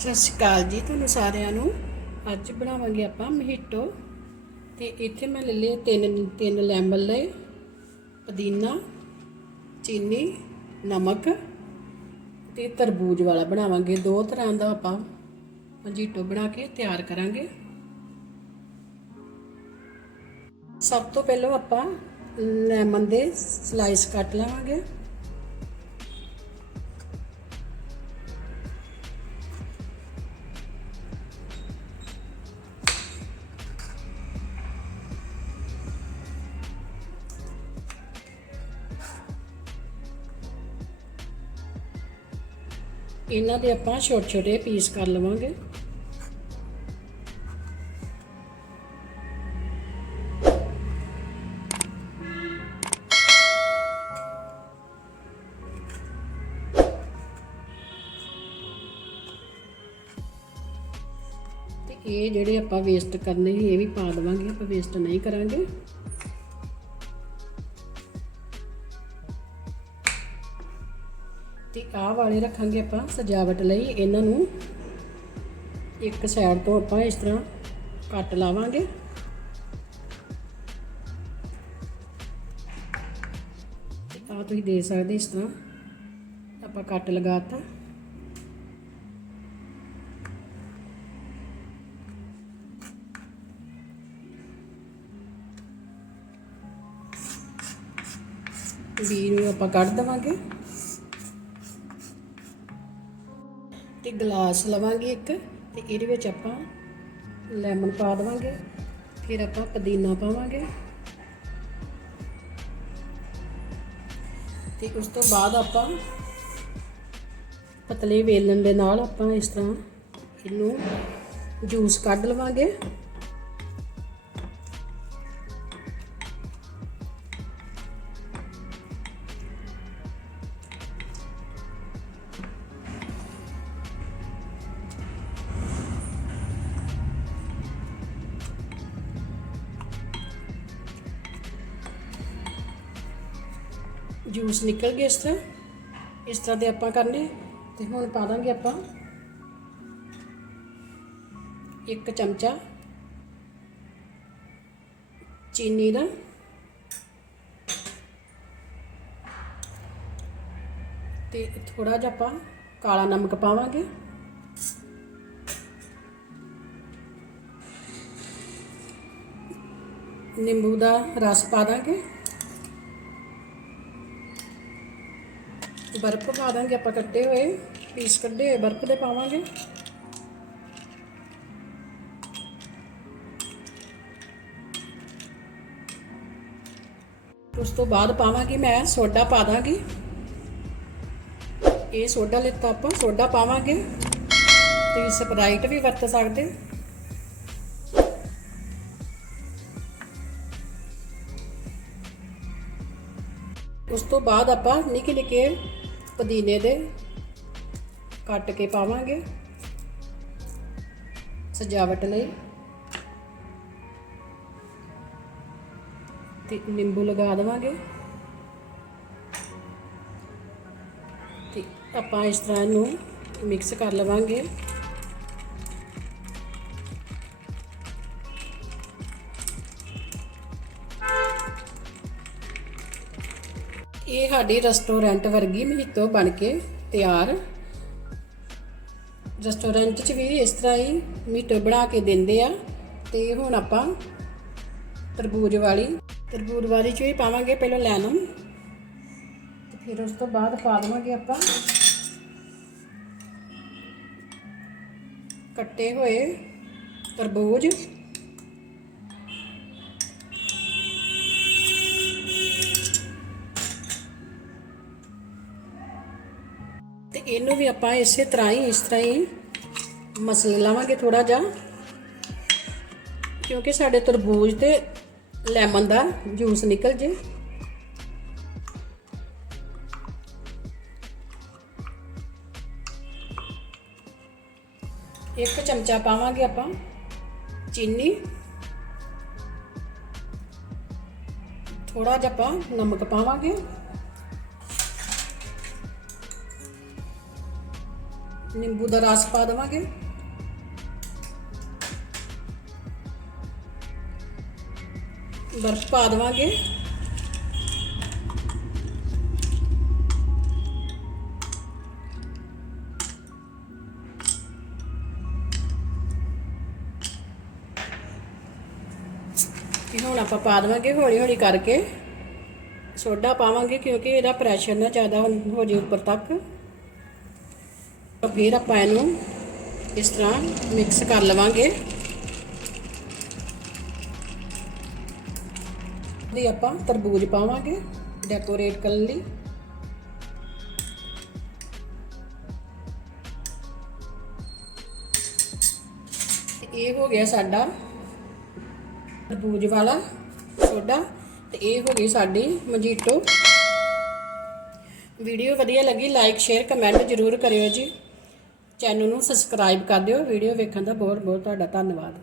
ਸਤਿ ਸ਼੍ਰੀ ਅਕਾਲ ਜੀ, ਤੁਹਾਨੂੰ ਸਾਰਿਆਂ ਨੂੰ। ਅੱਜ ਬਣਾਵਾਂਗੇ ਆਪਾਂ ਮਹੀਟੋ ਤੇ ਇੱਥੇ ਮੈਂ ਲੈ ਲਏ ਤਿੰਨ ਤਿੰਨ ਲੈਮਨ ਲਏ, ਪੁਦੀਨਾ, ਚੀਨੀ, ਨਮਕ ਤੇ ਤਰਬੂਜ ਵਾਲਾ ਬਣਾਵਾਂਗੇ। ਦੋ ਤਰ੍ਹਾਂ ਦਾ ਆਪਾਂ ਮਜੀਟੋ ਬਣਾ ਕੇ ਤਿਆਰ ਕਰਾਂਗੇ। ਸਭ ਤੋਂ ਪਹਿਲਾਂ ਆਪਾਂ ਲੈਮਨ ਦੇ ਸਲਾਈਸ ਕੱਟ ਲਵਾਂਗੇ। ਇਹਨਾਂ ਦੇ ਆਪਾਂ ਛੋਟੇ ਛੋਟੇ ਪੀਸ ਕਰ ਲਵਾਂਗੇ। ਇਹ ਜਿਹੜੇ ਆਪਾਂ ਵੇਸਟ ਕਰਨੇ ਸੀ ਇਹ ਵੀ ਪਾ ਦੇਵਾਂਗੇ ਆਪਾਂ ਵੇਸਟ ਨਹੀਂ ਕਰਾਂਗੇ। ਤੇ ਆਹ ਵਾਲੇ ਰੱਖਾਂਗੇ ਆਪਾਂ ਸਜਾਵਟ ਲਈ। ਇਹਨਾਂ ਨੂੰ ਇੱਕ ਸਾਈਡ ਤੋਂ ਆਪਾਂ ਇਸ ਤਰ੍ਹਾਂ ਕੱਟ ਲਾਵਾਂਗੇ। ਤੇ ਤੁਸੀਂ ਦੇ ਸਕਦੇ ਇਸ ਤਰ੍ਹਾਂ ਆਪਾਂ ਕੱਟ ਲਗਾਤਾ। ਵੀ ਨੂੰ ਆਪਾਂ ਕੱਢ ਦਵਾਂਗੇ। ਤੇ ਗਲਾਸ ਲਵਾਂਗੇ ਇੱਕ ਤੇ ਇਹਦੇ ਵਿੱਚ ਆਪਾਂ ਲੈਮਨ ਪਾ ਦੇਵਾਂਗੇ। ਫਿਰ ਆਪਾਂ ਪੁਦੀਨਾ ਪਾਵਾਂਗੇ। ਤੇ ਉਸ ਤੋਂ ਬਾਅਦ ਆਪਾਂ ਪਤਲੇ ਵੇਲਣ ਦੇ ਨਾਲ ਆਪਾਂ ਇਸ ਤਰ੍ਹਾਂ ਇਹਨੂੰ ਜੂਸ ਕੱਢ ਲਵਾਂਗੇ। ਜੂਸ ਨਿਕਲ ਗਿਆ ਇਸ ਤਰ੍ਹਾਂ। ਇਸ ਤਰ੍ਹਾਂ ਦੇ ਆਪਾਂ ਕਰਨੇ। ਤੇ ਹੁਣ ਪਾ ਦਾਂਗੇ ਆਪਾਂ ਇੱਕ ਚਮਚਾ ਚੀਨੀ ਦਾ। ਤੇ ਥੋੜਾ ਜਿਹਾ ਆਪਾਂ ਕਾਲਾ ਨਮਕ ਪਾਵਾਂਗੇ। ਨਿੰਬੂ ਦਾ ਰਸ ਪਾ ਦਾਂਗੇ। ਬਰਫ਼ ਪਾ ਦਾਂਗੇ ਆਪਾਂ ਕੱਟੇ ਹੋਏ ਪੀਸ ਕੱਢੇ ਹੋਏ, ਬਰਫ਼ ਦੇ ਪਾਵਾਂਗੇ। ਉਸ ਤੋਂ ਬਾਅਦ ਪਾਵਾਂਗੀ ਮੈਂ ਸੋਡਾ ਪਾ ਦਾਂਗੀ। ਇਹ ਸੋਡਾ ਲਿੱਤਾ ਆਪਾਂ, ਸੋਡਾ ਪਾਵਾਂਗੇ। ਤੇ ਸਪਰਾਈਟ ਵੀ ਵਰਤ ਸਕਦੇ ਉਸ ਤੋਂ ਬਾਅਦ ਆਪਾਂ ਨਿੱਕੇ ਨਿੱਕੇ ਪੁਦੀਨੇ ਦੇ ਕੱਟ ਕੇ ਪਾਵਾਂਗੇ ਸਜਾਵਟ ਲਈ ਤੇ ਨਿੰਬੂ ਲਗਾ ਦੇਵਾਂਗੇ ਤੇ ਆਪਾਂ ਇਸ ਤਰ੍ਹਾਂ ਨੂੰ ਮਿਕਸ ਕਰ ਲਵਾਂਗੇ ਇਹ ਸਾਡੀ ਰੈਸਟੋਰੈਂਟ ਵਰਗੀ ਮਹੀਤੋ ਬਣ ਕੇ ਤਿਆਰ। ਰੈਸਟੋਰੈਂਟ 'ਚ ਵੀ ਇਸ ਤਰ੍ਹਾਂ ਹੀ ਮੀਟੋ ਬਣਾ ਕੇ ਦਿੰਦੇ ਆ ਤੇ ਹੁਣ ਆਪਾਂ ਤਰਬੂਜ ਵਾਲੀ ਤਰਬੂਜ ਵਾਲੀ 'ਚ ਵੀ ਪਾਵਾਂਗੇ ਪਹਿਲਾਂ ਲੈਨਮ। ਤੇ ਫਿਰ ਉਸ ਤੋਂ ਬਾਅਦ ਪਾ ਦੇਵਾਂਗੇ ਆਪਾਂ। ਕੱਟੇ ਹੋਏ ਤਰਬੂਜ। ਇਹਨੂੰ ਵੀ ਆਪਾਂ ਇਸੇ ਤਰ੍ਹਾਂ ਹੀ, ਇਸ ਤਰ੍ਹਾਂ ਹੀ ਮਸਲ ਲਾਵਾਂਗੇ ਥੋੜਾ ਜਿਹਾ। ਕਿਉਂਕਿ ਸਾਡੇ ਤਰਬੂਜ ਤੇ ਲੈਮਨ ਦਾ ਜੂਸ ਨਿਕਲ ਜੇ। ਇੱਕ ਚਮਚਾ ਪਾਵਾਂਗੇ ਆਪਾਂ ਚੀਨੀ। ਥੋੜਾ ਜਿਹਾ ਆਪਾਂ ਨਮਕ ਪਾਵਾਂਗੇ। ਨਿੰਬੂ ਦਾ ਰਸ ਪਾ ਦੇਵਾਂਗੇ। ਬਰਫ਼ ਪਾ ਦੇਵਾਂਗੇ। ਤੇ ਹੁਣ ਆਪਾਂ ਪਾ ਦੇਵਾਂਗੇ ਹੌਲੀ ਹੌਲੀ ਕਰਕੇ। ਸੋਡਾ ਪਾਵਾਂਗੇ ਕਿਉਂਕਿ ਇਹਦਾ ਪ੍ਰੈਸ਼ਰ ਨਾ ਜ਼ਿਆਦਾ ਹੋ- ਜੇ ਉੱਪਰ ਤੱਕ। ਫਿਰ ਆਪਾਂ ਇਹਨੂੰ ਇਸ ਤਰ੍ਹਾਂ ਮਿਕਸ ਕਰ ਲਵਾਂਗੇ। ਦੀ ਆਪਾਂ ਤਰਬੂਜ ਪਾਵਾਂਗੇ ਡੈਕੋਰੇਟ ਕਰਨ ਲਈ। ਇਹ ਹੋ ਗਿਆ ਸਾਡਾ ਤਰਬੂਜ ਵਾਲਾ ਸੋਡਾ ਤੇ ਇਹ ਹੋ ਗਈ ਸਾਡੀ ਮਜੀਟੋ ਵੀਡੀਓ ਵਧੀਆ ਲੱਗੀ ਲਾਈਕ ਸ਼ੇਅਰ ਕਮੈਂਟ ਜ਼ਰੂਰ ਕਰਿਓ ਜੀ। ਚੈਨਲ ਨੂੰ ਸਬਸਕ੍ਰਾਈਬ ਕਰ ਦਿਓ। ਵੀਡੀਓ ਵੇਖਣ ਦਾ ਬਹੁਤ ਬਹੁਤ ਤੁਹਾਡਾ ਧੰਨਵਾਦ।